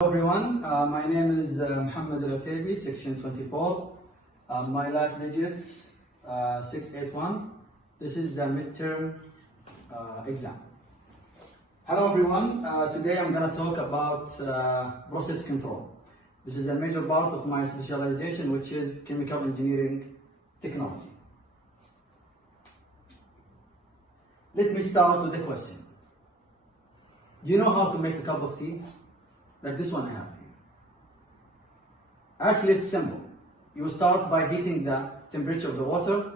Hello everyone, my name is Mohammed Al-Otaibi, section 24. My last digits 681. This is the midterm exam. Hello everyone, today I'm going to talk about process control. This is a major part of my specialization, which is chemical engineering technology. Let me start with the question. Do you know how to make a cup of tea? Like this one I have here. Actually, it's simple. You start by heating the temperature of the water,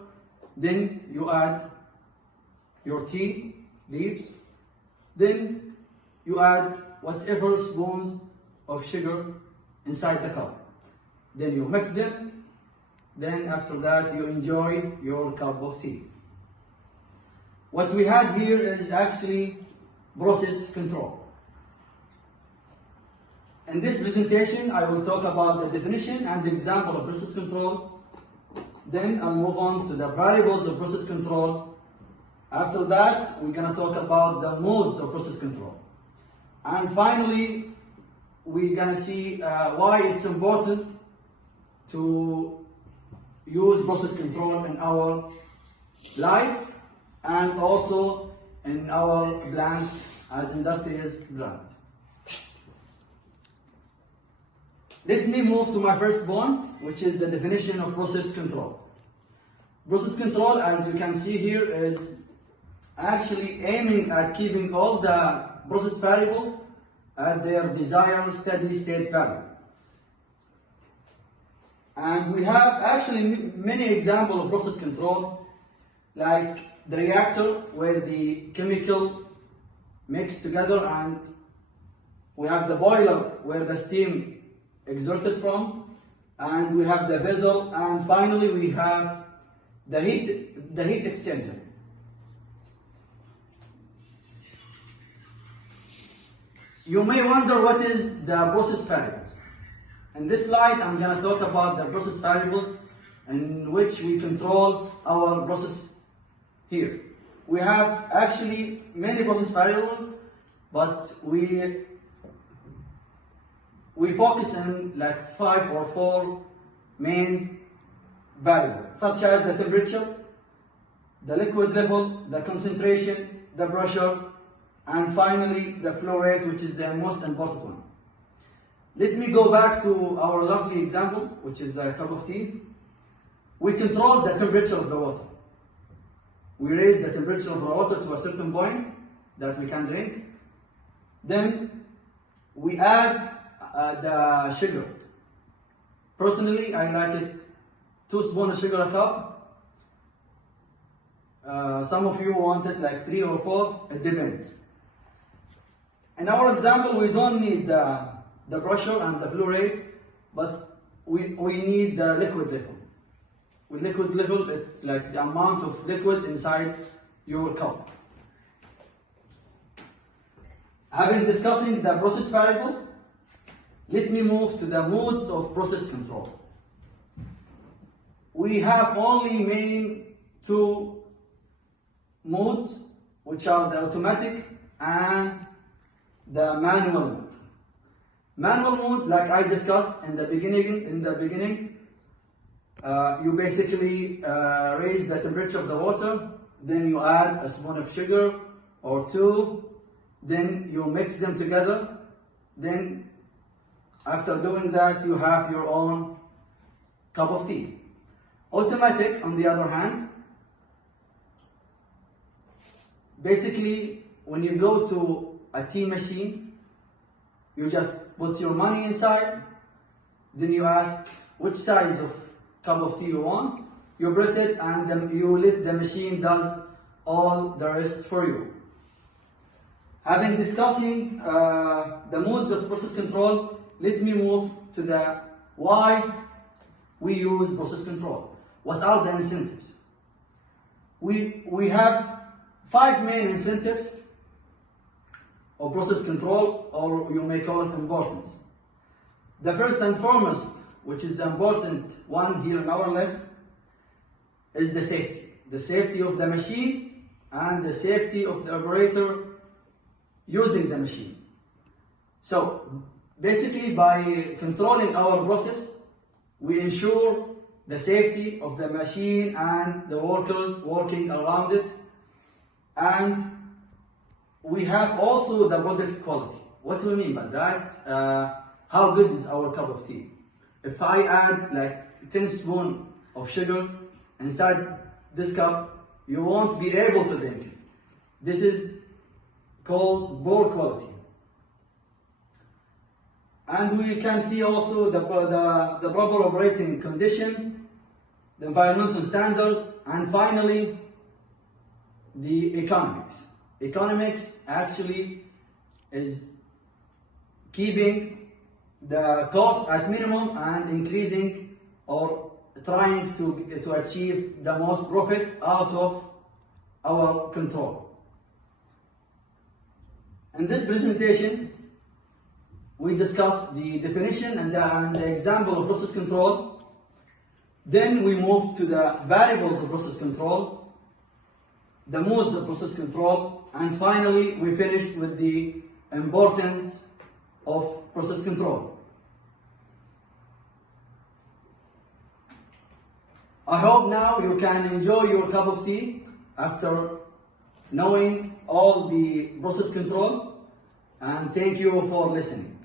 then you add your tea leaves, then you add whatever spoons of sugar inside the cup. Then you mix them, then after that you enjoy your cup of tea. What we had here is actually process control. In this presentation, I will talk about the definition and the example of process control. Then I'll move on to the variables of process control. After that, we're going to talk about the modes of process control. And finally, we're going to see why it's important to use process control in our life and also in our plants as industrious plants. Let me move to my first point, which is the definition of process control. Process control, as you can see here, is actually aiming at keeping all the process variables at their desired steady state value. And we have actually many examples of process control, like the reactor where the chemical mix together, and we have the boiler where the steam exerted from, and we have the vessel, and finally we have the heat exchanger. You may wonder what is the process variables. In this slide I'm going to talk about the process variables in which we control our process here. We have actually many process variables, but we focus on like 5 or 4 main variables, such as the temperature, the liquid level, the concentration, the pressure, and finally the flow rate, which is the most important one. Let me go back to our lovely example, which is the cup of tea. We control the temperature of the water. We raise the temperature of the water to a certain point that we can drink. Then we add the sugar. Personally, I like it 2 spoons of sugar a cup. Some of you want it like 3 or 4, it depends. In our example, we don't need the pressure and the flow rate, but we need the liquid level. With liquid level, it's like the amount of liquid inside your cup. Having discussing the process variables, let me move to the modes of process control. We have only main 2 modes, which are the automatic and the manual mode. Manual mode, like I discussed in the beginning, you basically raise the temperature of the water, then you add a spoon of sugar or 2, then you mix them together, then after doing that, you have your own cup of tea. Automatic, on the other hand, basically, when you go to a tea machine, you just put your money inside, then you ask which size of cup of tea you want, you press it, and then you let the machine does all the rest for you. Having discussing the modes of process control, let me move to the why we use process control. What are the incentives? We have 5 main incentives of process control, or you may call it importance. The first and foremost, which is the important one here on our list, is the safety. The safety of the machine and the safety of the operator using the machine. So Basically, by controlling our process, we ensure the safety of the machine and the workers working around it, and we have also the product quality. What do we mean by that? How good is our cup of tea? If I add like 10 spoons of sugar inside this cup, you won't be able to drink it. This is called poor quality. And we can see also the proper operating condition, the environmental standard, and finally the economics. Economics actually is keeping the cost at minimum and increasing or trying to achieve the most profit out of our control. In this presentation, we discussed the definition and the example of process control. Then we moved to the variables of process control, the modes of process control, and finally we finished with the importance of process control. I hope now you can enjoy your cup of tea after knowing all the process control, and thank you for listening.